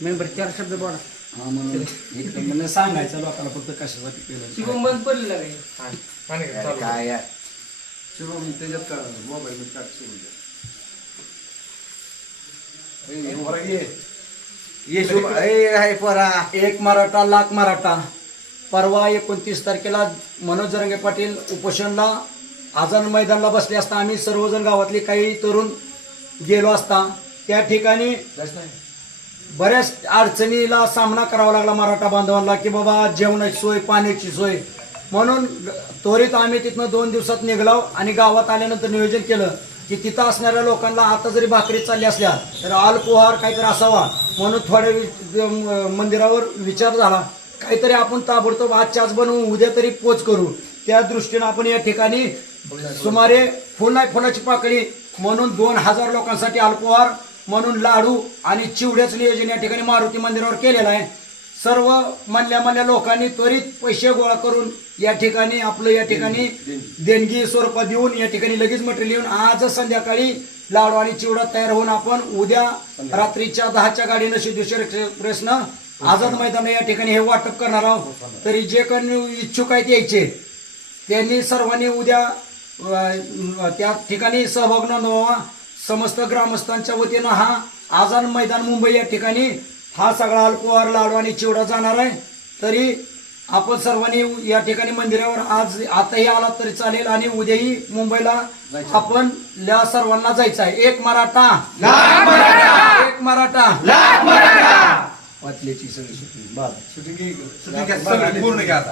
Member 4 शब्द बोला. सांगायचं लोकांना फक्त कशासाठी केलं. शुभम बंद पडलेला काय यार शुभम त्याच्यात मोबाईल एक मराठा लाख मराठा. परवा 29 तारखेला मनोज जरंगे पाटील उपोषणला आझाद मैदानला बसले असता आम्ही सर्वजण गावातले काही तरुण गेलो असता त्या ठिकाणी बऱ्याच अडचणीला सामना करावा लागला मराठा बांधवांना की बाबा जेवणाची सोय पाण्याची सोय. म्हणून त्वरित आम्ही तिथनं 2 दिवसात निघलो आणि गावात आल्यानंतर नियोजन केलं की तिथं असणाऱ्या लोकांना आता जरी भाकरी चालली असल्या तर अल्पोहार काहीतरी असावा. म्हणून थोड्या मंदिरावर विचार झाला काहीतरी आपण ताबडतोब आजच्याच बनवून उद्या तरी पोच करू. त्या दृष्टीनं आपण या ठिकाणी सुमारे फुलाची पाकळी म्हणून 2000 लोकांसाठी अल्पोहार म्हणून लाडू आणि चिवड्याचं नियोजन या ठिकाणी मारुती मंदिरावर केलेलं आहे. सर्व मधल्या लोकांनी त्वरित पैसे गोळा करून या ठिकाणी आपलं या ठिकाणी देणगी स्वरूपात देऊन या ठिकाणी लगेच मटेरियल येऊन आज संध्याकाळी लाडू आणि चिवडा तयार होऊन आपण उद्या रात्रीच्या 10च्या गाडीनं सिद्धेश्वर एक्सप्रेसनं आझाद मैदान या ठिकाणी हे वाटप करणार आहोत. तरी जे कोणी इच्छुक आहेत यायचे त्यांनी सर्वांनी उद्या त्या ठिकाणी सहभाग नोंदवावा. समस्त ग्रामस्थांच्या वतीनं हा आझाद मैदान मुंबई या ठिकाणी हा सगळा अल्पोहार लाडू आणि चिवडा जाणार आहे. तरी आपण सर्वांनी या ठिकाणी मंदिरावर आज आताही आला तरी चालेल आणि उद्याही मुंबईला आपण सर्वांना जायचं आहे. एक मराठा एक मराठा पाटल्याची सगळी शूटिंग पूर्ण घ्या आता.